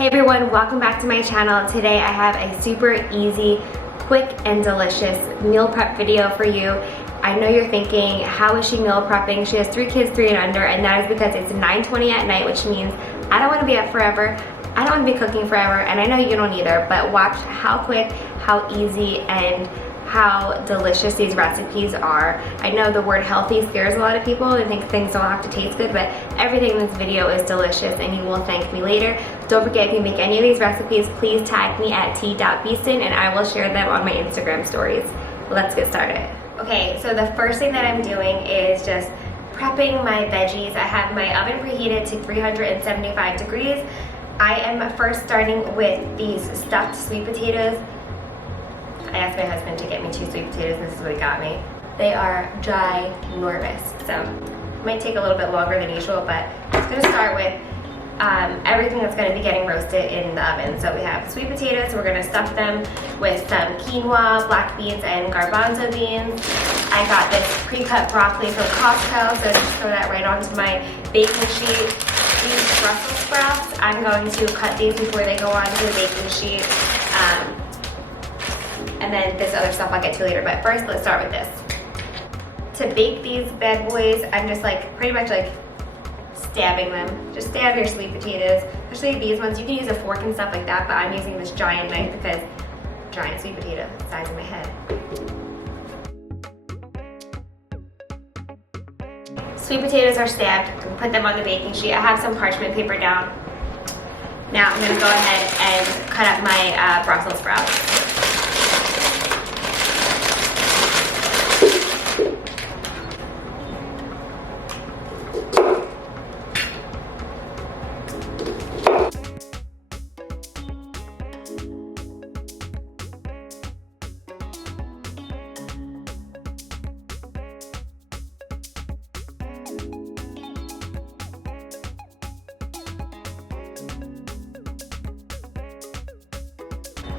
Hey everyone, welcome back to my channel. Today I have a super easy, quick and delicious meal prep video for you. I know you're thinking, how is she meal prepping? She has 3 kids, 3 and under, and that is because it's 9:20 at night, which means I don't want to be up forever. I don't want to be cooking forever, and I know you don't either, but watch how quick, how easy, and how delicious these recipes are. I know the word healthy scares a lot of people. They think things don't have to taste good, but everything in this video is delicious and you will thank me later. Don't forget, if you make any of these recipes, please tag me at t.beaston and I will share them on my Instagram stories. Let's get started. Okay, so the first thing that I'm doing is just prepping my veggies. I have my oven preheated to 375 degrees. I am first starting with these stuffed sweet potatoes. I asked my husband to get me 2 sweet potatoes, and this is what he got me. They are ginormous, so it might take a little bit longer than usual, but I'm just gonna start with everything that's gonna be getting roasted in the oven. So we have sweet potatoes, so we're gonna stuff them with some quinoa, black beans, and garbanzo beans. I got this pre-cut broccoli from Costco, so just throw that right onto my baking sheet. These Brussels sprouts, I'm going to cut these before they go onto the baking sheet. And then this other stuff I'll get to later, but first let's start with this. To bake these bad boys, I'm just pretty much stabbing them. Just stab your sweet potatoes, especially these ones. You can use a fork and stuff like that, but I'm using this giant knife because giant sweet potato, the size of my head. Sweet potatoes are stabbed. I'm gonna put them on the baking sheet. I have some parchment paper down. Now I'm gonna go ahead and cut up my Brussels sprouts.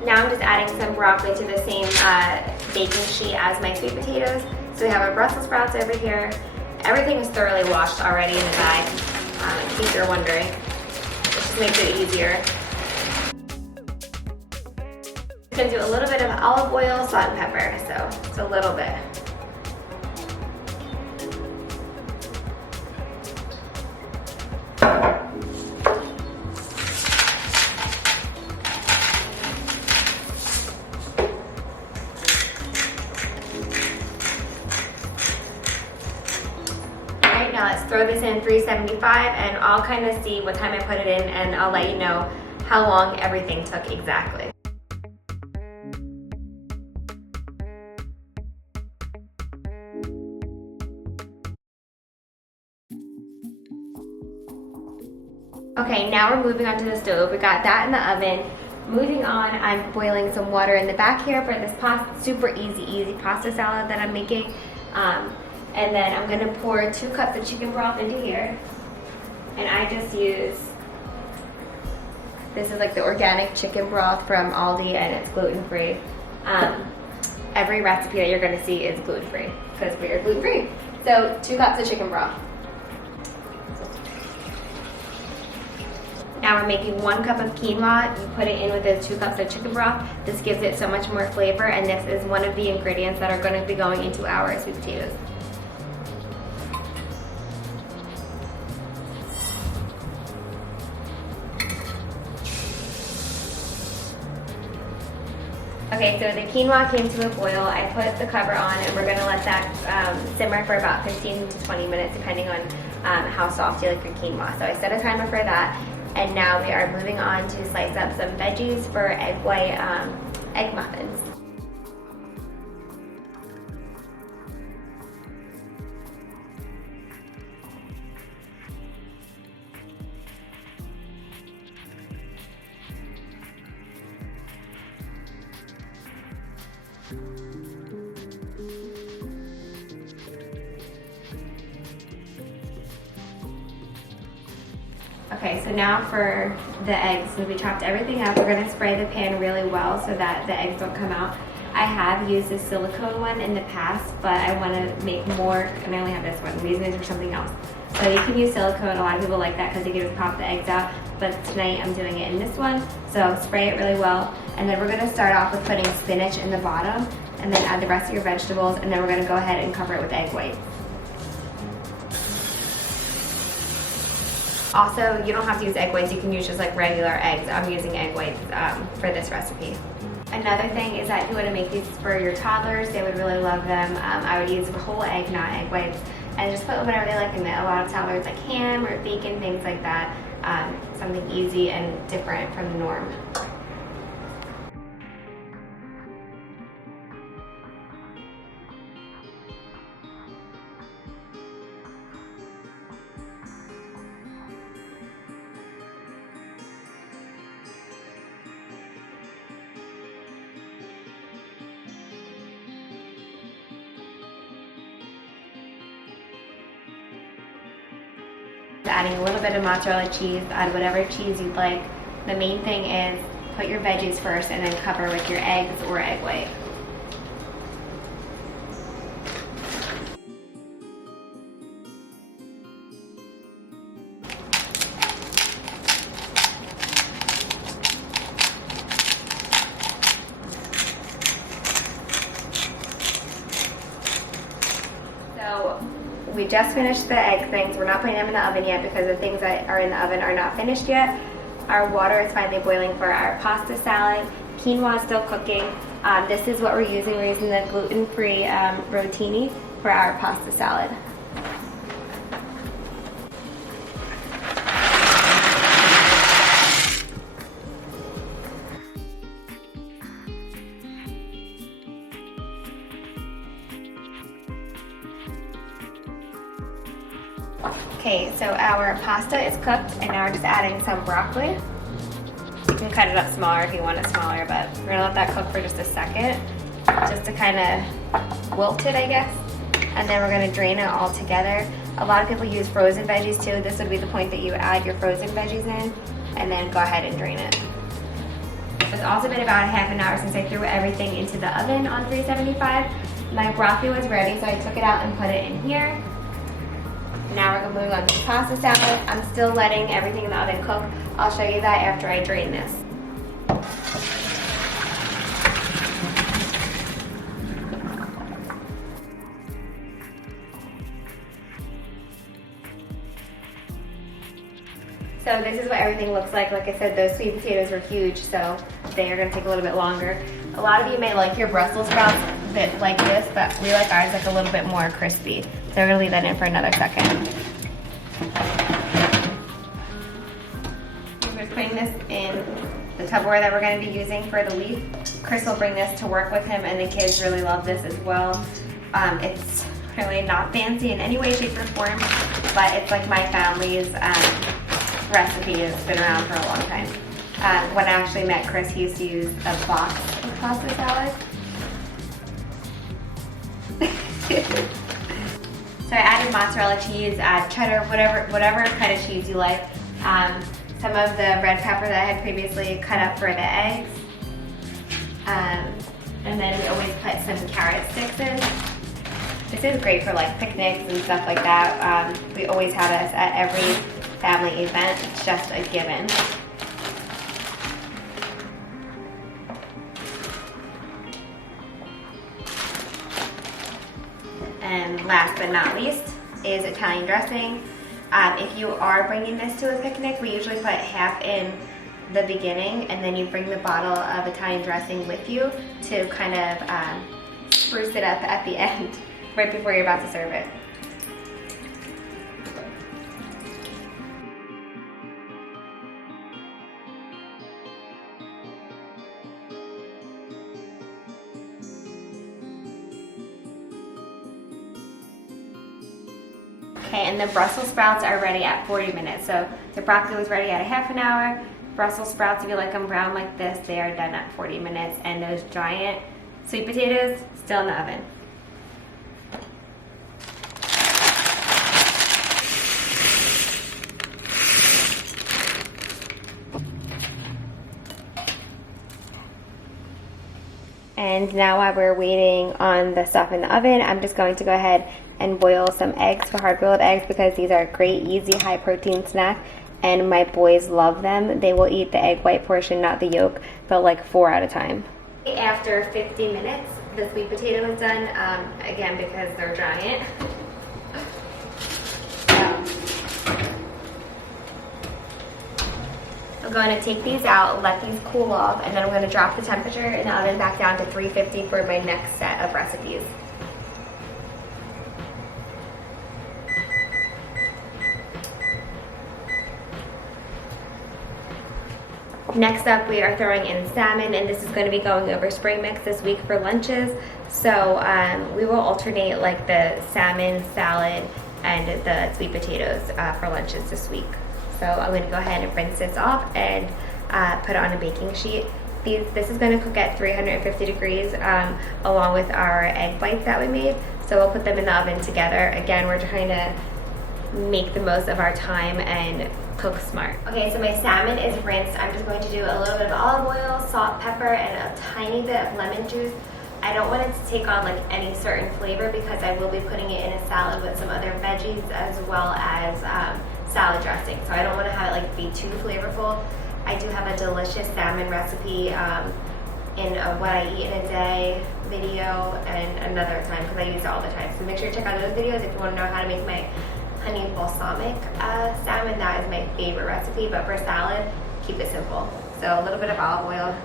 Now I'm just adding some broccoli to the same baking sheet as my sweet potatoes. So we have our Brussels sprouts over here. Everything is thoroughly washed already in the bag, in case you're wondering. It just makes it easier. I'm gonna do a little bit of olive oil, salt and pepper, so just a little bit. Now let's throw this in 375 and I'll kind of see what time I put it in and I'll let you know how long everything took exactly. Okay, now we're moving on to the stove. We got that in the oven. Moving on, I'm boiling some water in the back here for this super easy pasta salad that I'm making. And then I'm gonna pour 2 cups of chicken broth into here. And I just use, this is the organic chicken broth from Aldi and it's gluten-free. Every recipe that you're gonna see is gluten-free because we are gluten-free. So 2 cups of chicken broth. Now we're making 1 cup of quinoa. You put it in with those 2 cups of chicken broth. This gives it so much more flavor, and this is one of the ingredients that are gonna be going into our sweet potatoes. Okay, so the quinoa came to a boil. I put the cover on and we're gonna let that simmer for about 15 to 20 minutes depending on how soft you like your quinoa. So I set a timer for that, and now we are moving on to slice up some veggies for egg white egg muffins. Okay, so now for the eggs, since we chopped everything up, we're gonna spray the pan really well so that the eggs don't come out. I have used this silicone one in the past, but I want to make more, and I only have this one. I'm using this for something else. So you can use silicone. A lot of people like that because you can just pop the eggs out. but tonight I'm doing it in this one. So spray it really well. And then we're gonna start off with putting spinach in the bottom and then add the rest of your vegetables, and then we're gonna go ahead and cover it with egg whites. Also, you don't have to use egg whites, you can use just like regular eggs. I'm using egg whites for this recipe. Another thing is that if you want to make these for your toddlers, they would really love them. I would use a whole egg, not egg whites, and just put whatever they like in it. A lot of toddlers like ham or bacon, things like that. Something easy and different from the norm. Adding a little bit of mozzarella cheese, add whatever cheese you'd like. The main thing is put your veggies first and then cover with your eggs or egg white. So we just finished the egg things. We're not putting them in the oven yet because the things that are in the oven are not finished yet. Our water is finally boiling for our pasta salad. Quinoa is still cooking. This is what we're using. We're using the gluten-free rotini for our pasta salad. Okay, so our pasta is cooked and now we're just adding some broccoli. You can cut it up smaller if you want it smaller, but we're gonna let that cook for just a second, just to kind of wilt it, I guess. And then we're gonna drain it all together. A lot of people use frozen veggies too. This would be the point that you add your frozen veggies in and then go ahead and drain it. It's also been about a half an hour since I threw everything into the oven on 375. My broccoli was ready, so I took it out and put it in here. Now we're moving on to the pasta salad. I'm still letting everything in the oven cook. I'll show you that after I drain this. So this is what everything looks like. Like I said, those sweet potatoes were huge, so they are gonna take a little bit longer. A lot of you may like your Brussels sprouts a bit like this, but we like ours like a little bit more crispy. So we're gonna leave that in for another second. We're just putting this in the Tupperware that we're gonna be using for the leaf. Chris will bring this to work with him, and the kids really love this as well. It's really not fancy in any way, shape, or form, but it's like my family's recipe. It's been around for a long time. When I actually met Chris, he used to use a box of pasta salad. So I added mozzarella cheese, cheddar, whatever kind of cheese you like. Some of the red pepper that I had previously cut up for the eggs. And then we always put some carrot sticks in. This is great for like picnics and stuff like that. We always have this at every family event. It's just a given. And last but not least is Italian dressing. If you are bringing this to a picnic, we usually put half in the beginning and then you bring the bottle of Italian dressing with you to kind of spruce it up at the end, right before you're about to serve it. Okay, and the Brussels sprouts are ready at 40 minutes. So the broccoli was ready at a half an hour. Brussels sprouts, if you like them brown like this, they are done at 40 minutes. And those giant sweet potatoes, still in the oven. And now while we're waiting on the stuff in the oven, I'm just going to go ahead and boil some eggs for hard-boiled eggs because these are a great, easy, high-protein snack. and my boys love them. They will eat the egg white portion, not the yolk, but like 4 at a time. After 50 minutes, the sweet potato is done, again because they're giant. I'm going to take these out, let these cool off, and then I'm going to drop the temperature in the oven back down to 350 for my next set of recipes. Next up, we are throwing in salmon, and this is going to be going over spring mix this week for lunches. So we will alternate like the salmon, salad, and the sweet potatoes for lunches this week. So I'm going to go ahead and rinse this off and put it on a baking sheet. This is going to cook at 350 degrees along with our egg whites that we made. So we'll put them in the oven together. Again, we're trying to make the most of our time and cook smart. Okay, so my salmon is rinsed. I'm just going to do a little bit of olive oil, salt, pepper, and a tiny bit of lemon juice. I don't want it to take on like any certain flavor because I will be putting it in a salad with some other veggies as well as salad dressing. So I don't want to have it like be too flavorful. I do have a delicious salmon recipe in a what I eat in a day video and another time because I use it all the time. So make sure to check out those videos if you want to know how to make my honey balsamic salmon. That is my favorite recipe, but for salad, keep it simple. So a little bit of olive oil.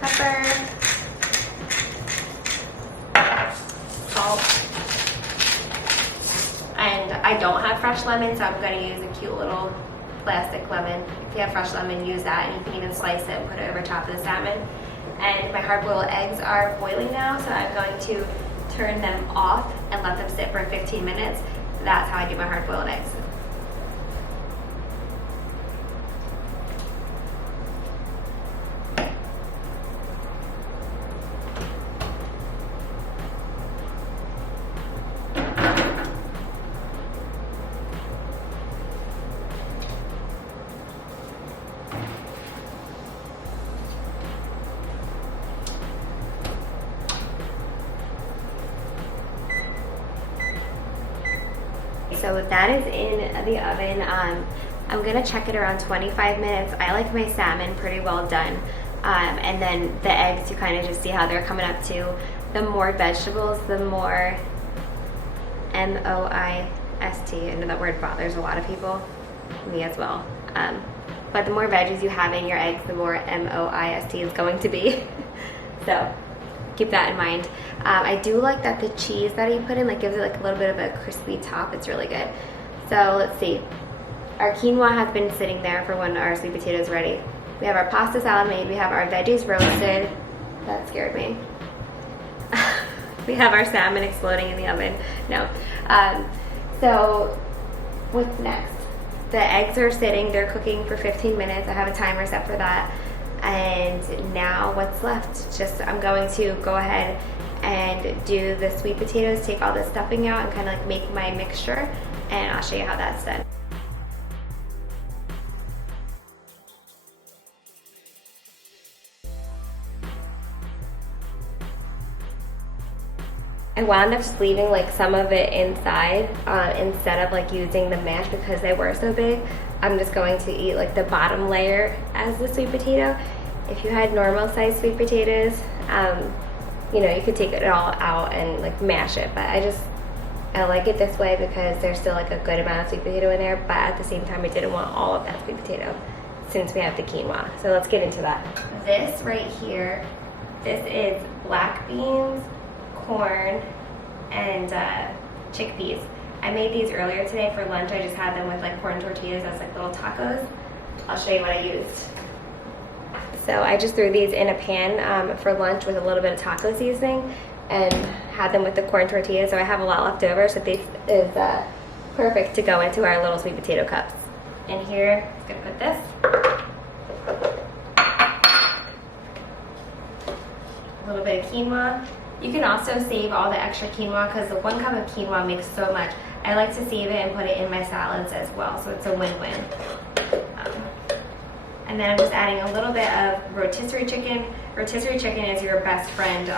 Pepper. Salt. And I don't have fresh lemon, so I'm going to use a cute little plastic lemon. If you have fresh lemon, use that, and you can even slice it and put it over top of the salmon. And my hard-boiled eggs are boiling now, so I'm going to turn them off and let them sit for 15 minutes. That's how I do my hard-boiled eggs. So that is in the oven. I'm gonna check it around 25 minutes. I like my salmon pretty well done. And then the eggs, you kind of just see how they're coming up too. The more vegetables, the more M-O-I-S-T. I know that word bothers a lot of people, me as well. But the more veggies you have in your eggs, the more M-O-I-S-T is going to be. So keep that in mind. I do like that the cheese that you put in like gives it like a little bit of a crispy top. It's really good. So let's see. Our quinoa has been sitting there for when our sweet potato is ready. We have our pasta salad made. We have our veggies roasted. That scared me. We have our salmon exploding in the oven. No. So what's next? The eggs are sitting. They're cooking for 15 minutes. I have a timer set for that. And now what's left? Just I'm going to go ahead and do the sweet potatoes, take all the stuffing out and kind of like make my mixture, and I'll show you how that's done. I wound up just leaving like some of it inside instead of like using the mash because they were so big. I'm just going to eat like the bottom layer as the sweet potato. If you had normal sized sweet potatoes, you know, you could take it all out and like mash it, but I like it this way because there's still like a good amount of sweet potato in there, but at the same time I didn't want all of that sweet potato since we have the quinoa. So let's get into that. This right here, this is black beans, corn, and chickpeas. I made these earlier today for lunch. I just had them with like corn tortillas as like little tacos. I'll show you what I used. So I just threw these in a pan for lunch with a little bit of taco seasoning and had them with the corn tortillas. So I have a lot left over, so this is perfect to go into our little sweet potato cups. And here, I'm gonna put this. A little bit of quinoa. You can also save all the extra quinoa because the 1 cup of quinoa makes so much. I like to save it and put it in my salads as well, so it's a win-win. And then I'm just adding a little bit of rotisserie chicken. Rotisserie chicken is your best friend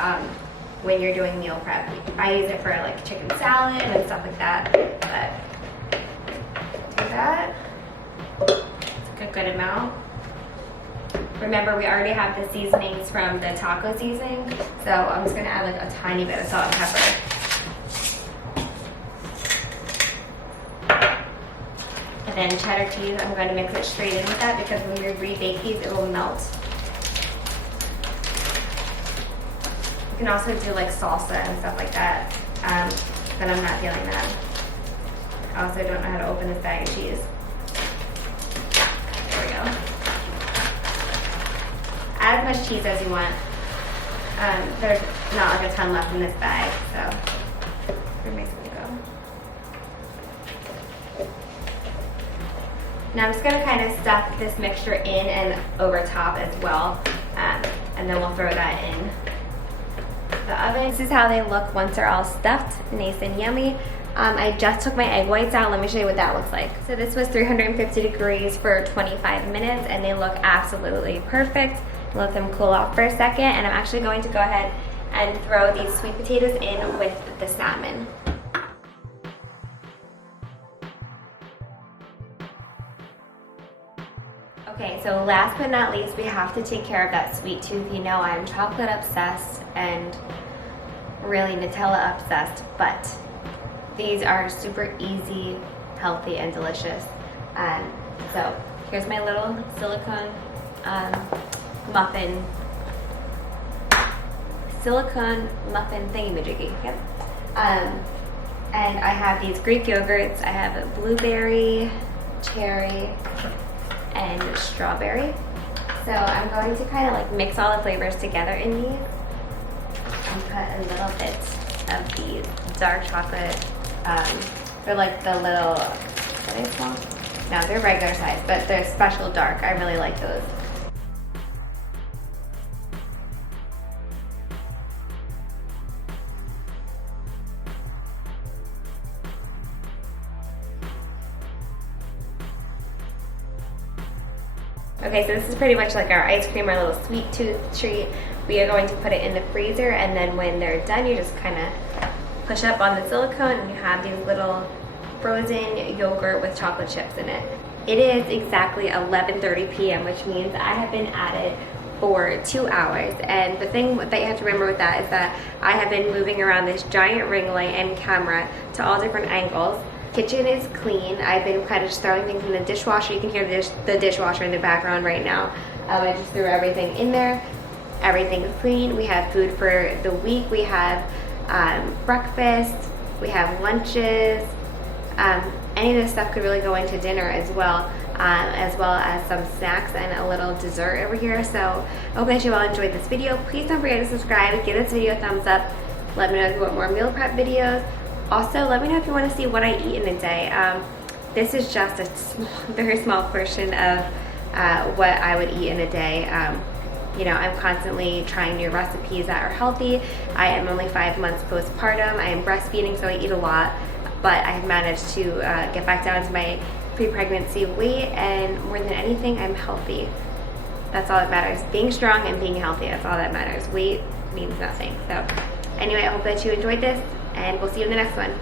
when you're doing meal prep. I use it for like chicken salad and stuff like that, but do that. It's like a good amount. Remember, we already have the seasonings from the taco seasoning, so I'm just gonna add like a tiny bit of salt and pepper. And then cheddar cheese, I'm going to mix it straight in with that because when we rebake these, it will melt. You can also do like salsa and stuff like that, but I'm not feeling that. I also don't know how to open this bag of cheese. There we go. Add as much cheese as you want. There's not like a ton left in this bag, so we're mixing it go. Now I'm just gonna kind of stuff this mixture in and over top as well, and then we'll throw that in the oven. This is how they look once they're all stuffed, nice and yummy. I just took my egg whites out. Let me show you what that looks like. So this was 350 degrees for 25 minutes, and they look absolutely perfect. Let them cool off for a second, and I'm actually going to go ahead and throw these sweet potatoes in with the salmon. Okay, so last but not least, we have to take care of that sweet tooth. You know, I'm chocolate obsessed and really Nutella obsessed, but these are super easy, healthy, and delicious. So here's my little silicone muffin thingy-majiggy. Yep. And I have these Greek yogurts. I have blueberry, cherry, and strawberry. So I'm going to kind of like mix all the flavors together in these and put a little bit of these dark chocolate. They're like the little, are they small? No, they're regular size, but they're special dark. I really like those. Okay, so this is pretty much like our ice cream, our little sweet tooth treat. We are going to put it in the freezer, and then when they're done, you just kind of push up on the silicone and you have these little frozen yogurt with chocolate chips in it. It is exactly 11:30 p.m., which means I have been at it for 2 hours. And the thing that you have to remember with that is that I have been moving around this giant ring light and camera to all different angles. Kitchen is clean. I've been kind of just throwing things in the dishwasher. You can hear the dishwasher in the background right now. I just threw everything in there. Everything is clean. We have food for the week. We have breakfast. We have lunches. Any of this stuff could really go into dinner as well as some snacks and a little dessert over here. So I hope that you all enjoyed this video. Please don't forget to subscribe. Give this video a thumbs up. Let me know if you want more meal prep videos. Also, let me know if you want to see what I eat in a day. This is just a very small portion of what I would eat in a day. You know, I'm constantly trying new recipes that are healthy. I am only 5 months postpartum. I am breastfeeding, so I eat a lot, but I have managed to get back down to my pre-pregnancy weight, and more than anything, I'm healthy. That's all that matters. Being strong and being healthy, that's all that matters. Weight means nothing. So anyway, I hope that you enjoyed this, and we'll see you in the next one.